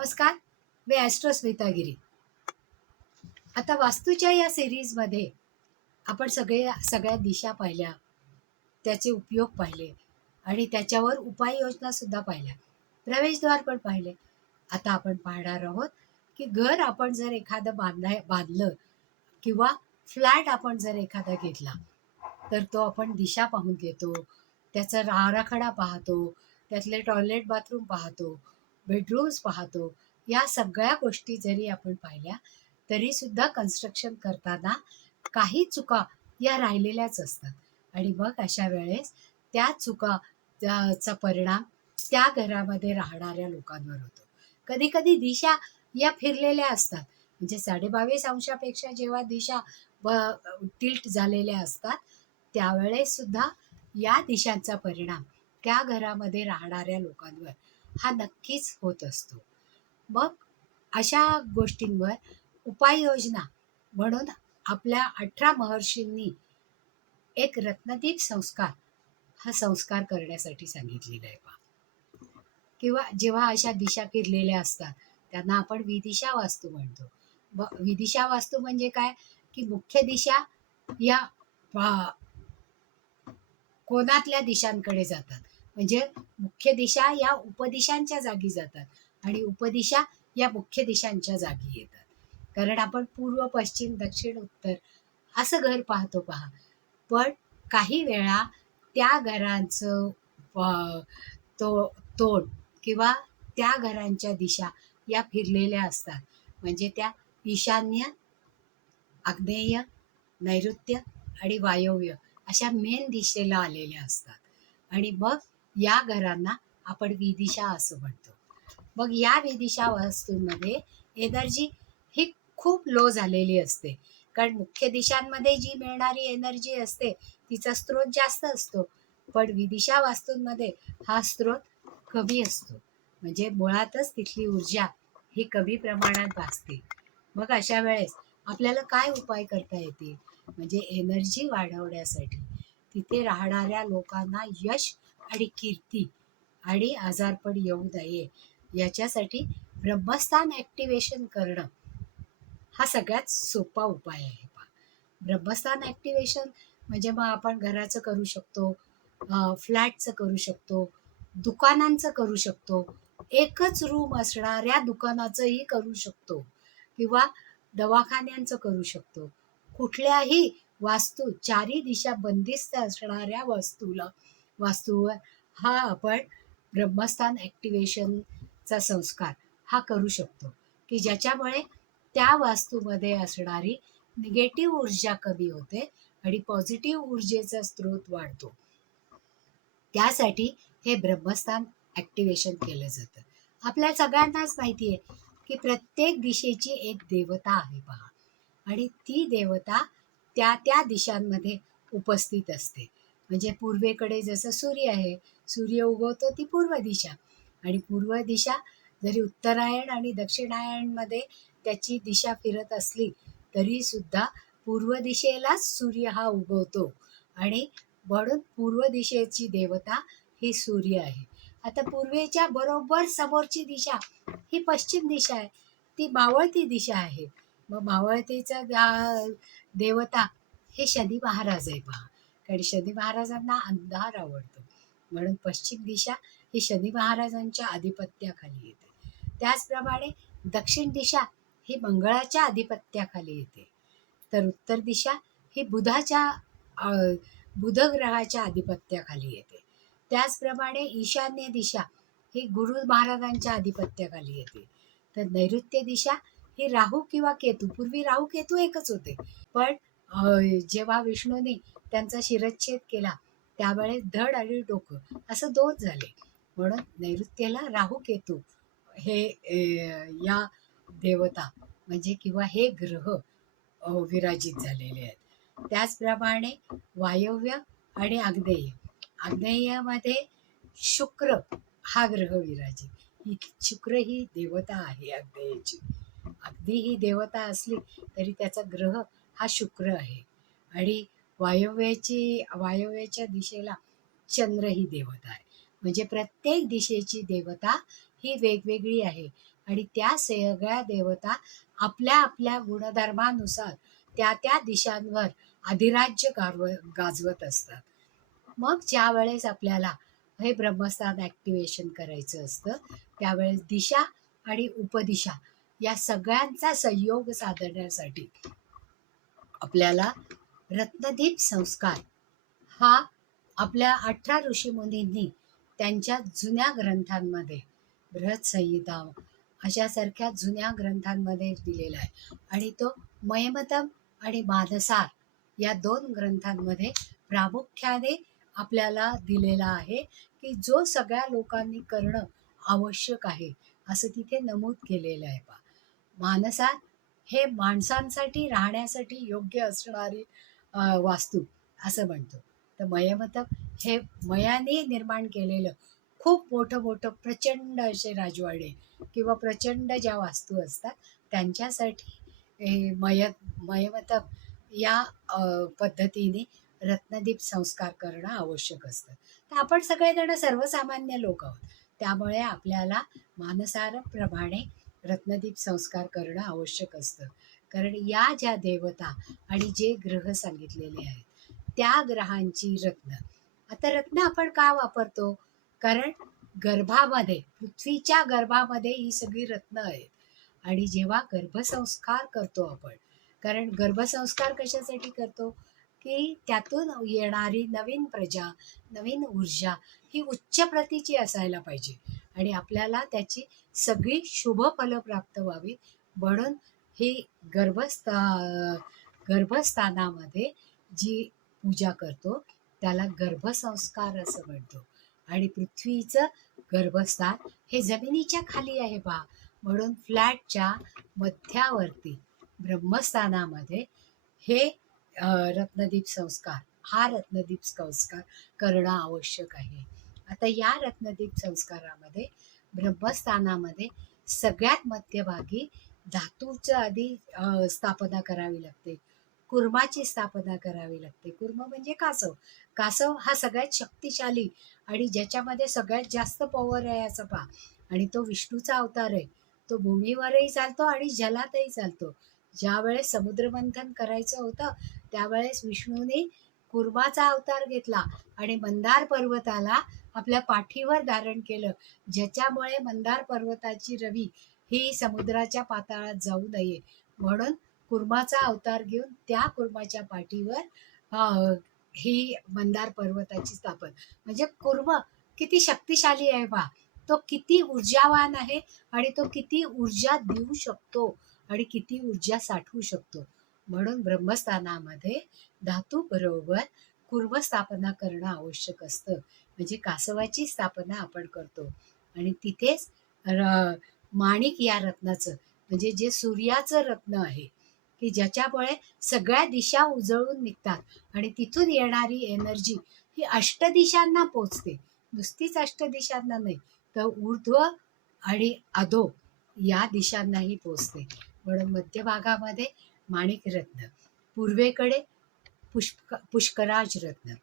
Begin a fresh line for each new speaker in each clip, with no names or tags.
नमस्कार मी ॲस्ट्रो स्मितागिरी. आता वास्तूच्या या सिरीजमध्ये आपण सगळे सगळ्या दिशा पाहिल्या त्याचे उपयोग पाहिले आणि त्याच्यावर उपाययोजनासुद्धा पाहिल्या. प्रवेशद्वार पण पाहिले. आता आपण पाहणार आहोत की घर आपण जर एखादं बांधाय बांधलं किंवा फ्लॅट आपण जर एखादा घेतला तर तो आपण दिशा पाहून घेतो त्याचा आराखडा पाहतो त्यातले टॉयलेट बाथरूम पाहतो बेडरूम्स पाहतो या सगळ्या गोष्टी जरी आपण पाहिल्या तरी सुद्धा कन्स्ट्रक्शन करताना काही चुका या राहिलेल्याच असतात. आणि मग अशा वेळेस त्या चुका चा परिणाम त्या घरामध्ये राहणाऱ्या लोकांवर होतो. कधी कधी दिशा या फिरलेल्या असतात. म्हणजे साडेबावीस अंशापेक्षा जेव्हा दिशा टिल्ट झालेल्या असतात त्यावेळेस सुद्धा या दिशांचा परिणाम त्या घरामध्ये राहणाऱ्या लोकांवर हा नक्कीच होत असतो. मग अशा गोष्टींवर उपाययोजना म्हणून आपल्या अठरा महर्षींनी एक रत्नदीप संस्कार हा संस्कार करण्यासाठी सांगितलेला आहे किंवा जेव्हा अशा दिशा फिरलेल्या असतात त्यांना आपण विदिशा वास्तू म्हणतो. व विदिशा वास्तू म्हणजे काय? की मुख्य दिशा या कोणातल्या दिशांकडे जातात. म्हणजे मुख्य दिशा या उपदिशांच्या जागी जातात आणि उपदिशा या मुख्य दिशांच्या जागी येतात. कारण आपण पूर्व पश्चिम दक्षिण उत्तर असं घर पाहतो पहा. पण काही वेळा त्या घरांचं तो तोंड किंवा त्या घरांच्या दिशा या फिरलेल्या असतात. म्हणजे त्या ईशान्य आग्नेय नैऋत्य आणि वायव्य अशा मेन दिशेला आलेल्या असतात. आणि मग या घरांना आपण विदिशा असं म्हणतो. मग या विदिशा वास्तूंमध्ये एनर्जी ही खूप लो झालेली असते. कारण मुख्य दिशांमध्ये जी मिळणारी एनर्जी असते तिचा स्रोत जास्त असतो. पण विदिशा वास्तूंमध्ये हा स्रोत कमी असतो. म्हणजे मुळातच तिथली ऊर्जा ही कमी प्रमाणात भासते. मग अशा वेळेस आपल्याला काय उपाय करता येतील? म्हणजे एनर्जी वाढवण्यासाठी तिथे राहणाऱ्या लोकांना यश आणि कीर्ती आणि आजारपण येऊ नये. याच्यासाठी ब्रह्मस्थान ॲक्टिवेशन करणं हा सगळ्यात सोपा उपाय आहे ब्रह्मस्थान ॲक्टिवेशन म्हणजे मग आपण घराचं करू शकतो फ्लॅटचं करू शकतो दुकानांचं करू शकतो. एकच रूम असणाऱ्या दुकानाचंही करू शकतो किंवा दवाखान्यांचं करू शकतो. कुठल्याही वास्तू चारी दिशा बंदिस्त असणाऱ्या वास्तूला वास्तूवर हा आपण ब्रह्मस्थान ॲक्टिवेशनचा संस्कार हा करू शकतो. की ज्याच्यामुळे त्या वास्तूमध्ये असणारी निगेटिव्ह ऊर्जा कमी होते आणि पॉझिटिव्ह ऊर्जेचा स्रोत वाढतो. त्यासाठी हे ब्रह्मस्थान ॲक्टिवेशन केलं जातं. आपल्या सगळ्यांनाच माहिती आहे की प्रत्येक दिशेची एक देवता आहे पहा. आणि ती देवता त्या त्या दिशांमध्ये उपस्थित असते. म्हणजे पूर्वेकडे जसं सूर्य आहे सूर्य उगवतो ती पूर्व दिशा. आणि पूर्व दिशा जरी उत्तरायण आणि दक्षिणायणमध्ये त्याची दिशा फिरत असली तरी सुद्धा पूर्व दिशेलाच सूर्य हा उगवतो. आणि म्हणून पूर्व दिशेची देवता ही सूर्य आहे. आता पूर्वेच्या बरोबर समोरची दिशा ही पश्चिम दिशा आहे. ती मावळती दिशा आहे. मग मावळतीचा देवता हे शनी महाराज आहे पहा. कारण शनी महाराजांना अंधार आवडतो. म्हणून पश्चिम दिशा ही शनी महाराजांच्या आधिपत्याखाली येते. त्याचप्रमाणे दक्षिण दिशा ही मंगळाच्या आधिपत्याखाली येते. तर उत्तर दिशा ही बुधाच्या बुध ग्रहाच्या आधिपत्याखाली येते. त्याचप्रमाणे ईशान्य दिशा ही गुरु महाराजांच्या आधिपत्याखाली येते. तर नैऋत्य दिशा ही राहू किंवा केतू पूर्वी राहू केतू एकच होते. पण जेव्हा विष्णूने त्यांचा शिरच्छेद केला त्यावेळेस धड आणि डोकं असं दोन झाले. म्हणून नैऋत्येला राहू केतू हे या देवता म्हणजे किंवा हे ग्रह विराजित झालेले आहेत. त्याचप्रमाणे वायव्य आणि आग्नेय. आग्नेयामध्ये शुक्र हा ग्रह विराजित. ही शुक्र ही देवता आहे आग्नेयाची. अगदी ही देवता असली तरी त्याचा ग्रह हा शुक्र आहे. आणि वायव्याची वायव्याच्या दिशेला चंद्र ही देवता आहे. म्हणजे प्रत्येक दिशेची देवता ही वेगवेगळी आहे. आणि त्या सगळ्या देवता आपल्या आपल्या गुणधर्मानुसार त्या त्या दिशांवर अधिराज्य गारव गाजवत असतात. मग ज्या वेळेस आपल्याला हे ब्रह्मस्थान ॲक्टिवेशन करायचं असतं त्यावेळेस दिशा आणि उपदिशा या सगळ्यांचा संयोग साधण्यासाठी आपल्याला रत्नदीप संस्कार हा आपल्या अठरा ऋषीमुनींनी त्यांच्या जुन्या ग्रंथांमध्ये बृहत संहिता अशासारख्या जुन्या ग्रंथांमध्ये दिलेला आहे. आणि तो मयमतम आणि बादसार या दोन ग्रंथांमध्ये प्रामुख्याने आपल्याला दिलेला आहे की जो सगळ्या लोकांनी करणं आवश्यक आहे असं तिथे नमूद केलेलं आहे. पा मानसार हे माणसांसाठी राहण्यासाठी योग्य असणारी वास्तू असं म्हणतो. तर मयमतप हे मयाने निर्माण केलेलं खूप मोठं मोठं प्रचंड असे राजवाडे किंवा प्रचंड ज्या वास्तू असतात त्यांच्यासाठी मय मयमतप या पद्धतीने रत्नदीप संस्कार करणं आवश्यक असतं. तर आपण सगळेजण सर्वसामान्य लोक आहोत. त्यामुळे आपल्याला मानसारप्रमाणे रत्नदीप संस्कार करणं आवश्यक असतं. कारण या ज्या देवता आणि जे ग्रह सांगितलेले आहेत त्या ग्रहांची रत्न. आता रत्न आपण का वापरतो? कारण गर्भामध्ये पृथ्वीच्या गर्भामध्ये ही सगळी रत्न आहेत. आणि जेव्हा गर्भसंस्कार करतो आपण कारण गर्भसंस्कार कशासाठी करतो? की त्यातून येणारी नवीन प्रजा नवीन ऊर्जा ही उच्च प्रतीची असायला पाहिजे. आणि आपल्याला त्याची सगळी शुभ फलं प्राप्त व्हावी म्हणून ही गर्भस्था गर्भस्थानामध्ये जी पूजा करतो त्याला गर्भसंस्कार असं म्हणतो. आणि पृथ्वीचं गर्भस्थान हे जमिनीच्या खाली आहे पहा म्हणून फ्लॅटच्या मध्यावरती ब्रह्मस्थानामध्ये हे रत्नदीप संस्कार. हा रत्नदीप संस्कार करणं आवश्यक आहे. आता या रत्नदीप संस्कारामध्ये ब्रह्मस्थानामध्ये सगळ्यात मध्यभागी धातूच्या आधी स्थापना करावी लागते. कुर्माची स्थापना करावी लागते. कुर्म म्हणजे कासव. कासव हा सगळ्यात शक्तिशाली आणि ज्याच्यामध्ये सगळ्यात जास्त पॉवर आहे असं पहा. आणि तो विष्णूचा अवतार आहे. तो भूमीवरही चालतो आणि जलातही चालतो. ज्यावेळेस समुद्रमंथन करायचं होतं त्यावेळेस विष्णूने कुर्माचा अवतार घेतला आणि मंदार पर्वताला आपल्या पाठीवर धारण केलं. ज्याच्यामुळे मंदार पर्वताची रवी ही समुद्राच्या पाताळात जाऊ नये. म्हणून कुर्माचा अवतार घेऊन त्या कुर्माच्या पाठीवर ही मंदार पर्वताची स्थापन. म्हणजे कुर्म किती शक्तिशाली आहे वा तो किती ऊर्जावान आहे आणि तो किती ऊर्जा देऊ शकतो. आणि किती ऊर्जा साठवू शकतो? म्हणून ब्रह्मस्थानामध्ये धातू बरोबर कुर्म स्थापना करणं आवश्यक असतं. म्हणजे कासवाची स्थापना आपण करतो. आणि तिथेच र माणिक या रत्नाचं म्हणजे जे सूर्याचं रत्न आहे की ज्याच्यामुळे सगळ्या दिशा उजळून निघतात. आणि तिथून येणारी एनर्जी ही अष्टदिशांना पोचते. नुसतीच अष्टदिशांना नाही तर ऊर्ध्व आणि अधो या दिशांनाही पोचते. म्हणून मध्यभागामध्ये माणिक रत्न पूर्वेकडे पुष्क पुष्कराज रत्न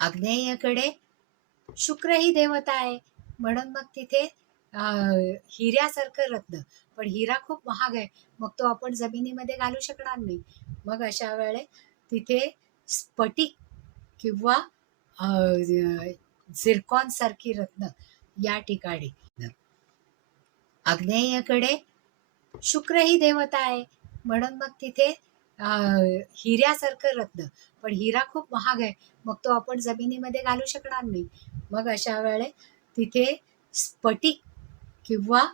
आग्नेयकडे शुक्र ही देवता आहे. म्हणून मग तिथे हिऱ्यासारखं रत्न. पण हिरा खूप महाग आहे. मग तो आपण जमिनीमध्ये घालू शकणार नाही. मग अशा वेळे तिथे स्फटिक किंवा झिरकॉन सारखी रत्न या ठिकाणी. आग्नेयकडे शुक्र ही देवता आहे. म्हणून मग तिथे हिऱ्यासारखं रत्न. पण हिरा खूप महाग आहे. मग तो आपण जमिनीमध्ये घालू शकणार नाही. मग अशा वेळे तिथे स्फटिक किंवा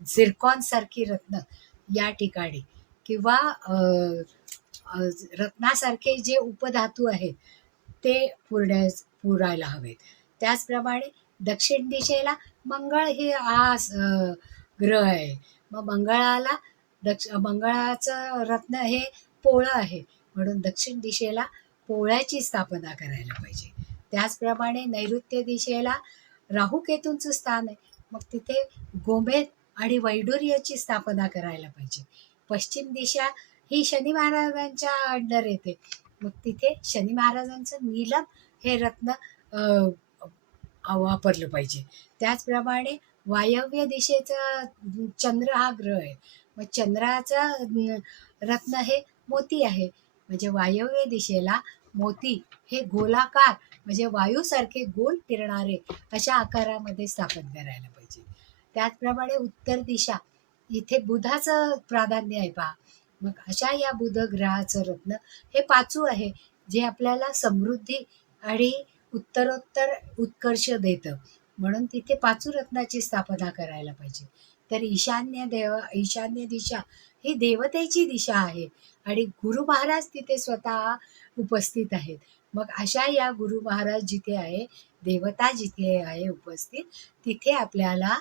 झिरकॉन सारखी रत्न या ठिकाणी किंवा रत्नासारखे जे उपधातू आहेत ते पुरण्या पुरायला हवेत. त्याचप्रमाणे दक्षिण दिशेला मंगळ हे हा ग्रह आहे. मग मंगळाला दक्ष मंगळाचं रत्न हे पोळं आहे. म्हणून दक्षिण दिशेला पोळ्याची स्थापना करायला पाहिजे. त्याचप्रमाणे नैऋत्य दिशेला राहुकेतूंचं स्थान आहे. मग तिथे गोमेद आणि वैडूर्याची स्थापना करायला पाहिजे. पश्चिम दिशा ही शनी महाराजांच्या अंडर येते. मग तिथे शनी महाराजांचं नीलम हे रत्न वापरलं पाहिजे. त्याचप्रमाणे वायव्य दिशेचा चंद्र हा ग्रह आहे. मग चंद्राचा रत्न हे मोती आहे. म्हणजे वायव्य दिशेला मोती हे गोलाकार म्हणजे वायूसारखे गोल फिरणारे अशा आकारामध्ये स्थापन करायला पाहिजे. त्याचप्रमाणे उत्तर दिशा इथे बुधाचं प्राधान्य आहे पहा. मग अशा या बुध ग्रहाचं रत्न हे पाचू आहे जे आपल्याला समृद्धी आणि उत्तरोत्तर उत्कर्ष देतं. म्हणून तिथे पाचू रत्नाची स्थापना करायला पाहिजे. तर ईशान्य देव ईशान्य दिशा ही देवतेची दिशा आहे आणि गुरु महाराज तिथे स्वतः उपस्थित आहेत. मग अशा या गुरु महाराज जिथे आहे देवता जिथे आहे उपस्थित तिथे आपल्याला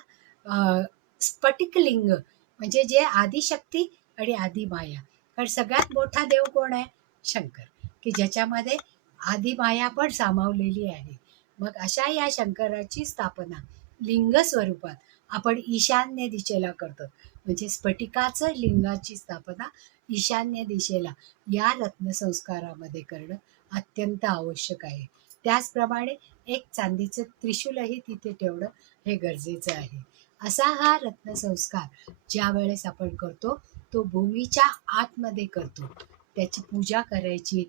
स्फटिकलिंग म्हणजे जे आदिशक्ती आणि आदिमाया. कारण सगळ्यात मोठा देव कोण आहे? शंकर. की ज्याच्यामध्ये आदिमाया पण सामावलेली आहे. मग अशा या शंकराची स्थापना लिंग स्वरूपात आपण ईशान्य दिशेला करतो. म्हणजे स्फटिकाचं लिंगाची स्थापना ईशान्य दिशेला या रत्नसंस्कारामध्ये करणं अत्यंत आवश्यक आहे. त्याचप्रमाणे एक चांदीचं त्रिशूलही तिथे ठेवणं हे गरजेचं आहे. असा हा रत्नसंस्कार ज्या वेळेस आपण करतो तो भूमीच्या आतमध्ये करतो. त्याची पूजा करायची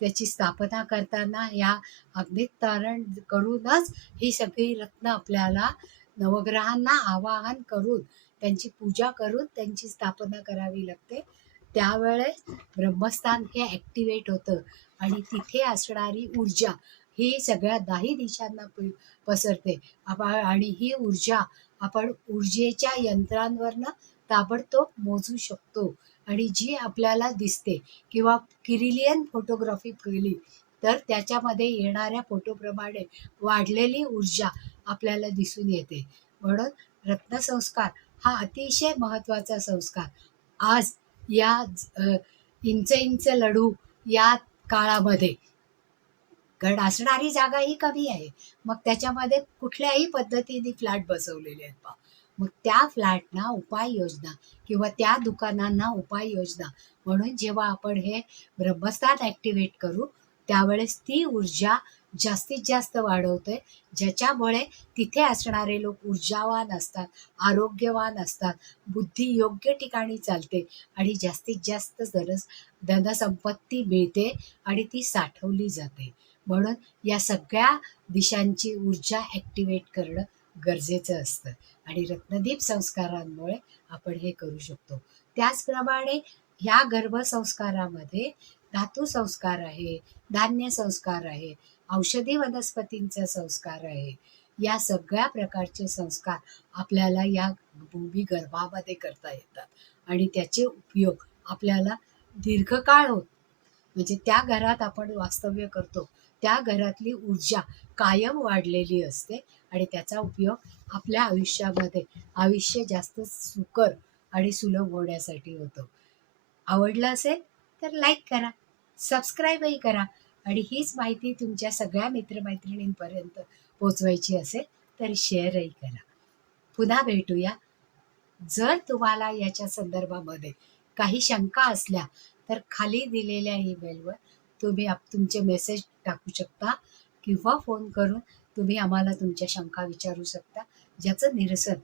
त्याची स्थापना करताना या अग्नित तारण करूनच ही सगळी रत्न आपल्याला नवग्रहांना आवाहन करून त्यांची पूजा करून त्यांची स्थापना करावी लागते. त्यावेळेस ब्रह्मस्थान हे ॲक्टिवेट होतं आणि तिथे असणारी ऊर्जा ही सगळ्या दाही दिशांना पसरते. आपण आणि ही ऊर्जा आपण ऊर्जेच्या यंत्रांवरनं ताबडतोब मोजू शकतो. आणि जी आपल्याला दिसते किंवा किरिलियन फोटोग्राफी केली तर त्याच्यामध्ये येणाऱ्या फोटोप्रमाणे वाढलेली ऊर्जा आपल्याला दिसून येते. म्हणून रत्नसंस्कार हा अतिशय महत्त्वाचा संस्कार. आज या इंच इंच लढू या काळामध्ये कारण असणारी जागा ही कमी आहे. मग त्याच्यामध्ये कुठल्याही पद्धतीने फ्लॅट बसवलेले आहेत पा मग त्या फ्लॅटना उपाययोजना किंवा त्या दुकानांना उपाययोजना म्हणून जेव्हा आपण हे ब्रह्मस्थान ॲक्टिवेट करू त्यावेळेस ती ऊर्जा जास्तीत जास्त वाढवते ज्याच्यामुळे तिथे असणारे लोक ऊर्जावान असतात आरोग्यवान असतात बुद्धी योग्य ठिकाणी चालते आणि जास्तीत जास्त धन धनसंपत्ती मिळते आणि ती साठवली जाते. म्हणून या सगळ्या दिशांची ऊर्जा ॲक्टिवेट करणं गरजेचं असतं. आणि रत्नदीप संस्कारांमुळे आपण हे करू शकतो. त्याचप्रमाणे ह्या गर्भसंस्कारामध्ये धातू संस्कार आहे धान्य संस्कार आहे औषधी वनस्पतींचा संस्कार आहे. या सगळ्या प्रकारचे संस्कार आपल्याला या भूमी गर्भामध्ये करता येतात. आणि त्याचे उपयोग आपल्याला दीर्घकाळ होत म्हणजे त्या घरात आपण वास्तव्य करतो. त्या घरातली ऊर्जा कायम वाढलेली असते. आणि त्याचा उपयोग आपल्या आयुष्यामध्ये आयुष्य जास्त सुकर आणि सुलभ होण्यासाठी होतो. आवडलं असेल तर लाईक करा सबस्क्राईबही करा आणि हीच माहिती तुमच्या सगळ्या मित्रमैत्रिणींपर्यंत पोचवायची असेल तर शेअरही करा. पुन्हा भेटूया. जर तुम्हाला याच्या संदर्भामध्ये काही शंका असल्या तर खाली दिलेल्या ईमेलवर तुम्ही आप तुमचे मेसेज टाकू शकता किंवा फोन करून तुम्ही आम्हाला तुमच्या शंका विचारू शकता ज्याचं निरसन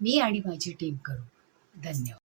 मी आणि माझी टीम करू. धन्यवाद.